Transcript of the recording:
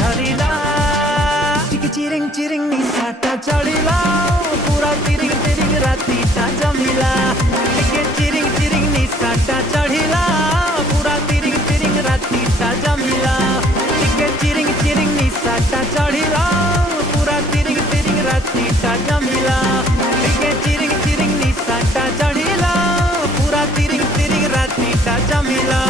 धरिला टिके चिरिंग चिरिंग निशाटा चढ़िला पूरा तिरिंग तिरिंग रातीटा जमिला टिके चिरिंग चिरिंग निशाटा चढ़िला पूरा तिरिंग तिरिंग रातीटा जमिला टिके चिरिंग चिरिंग निशाटा चढ़िला पूरा तिरिंग तिरिंग रातीटा जमिला टिके चिरिंग चिरिंग निशाटा चढ़िला पूरा तिरिंग तिरिंग रातीटा जमिला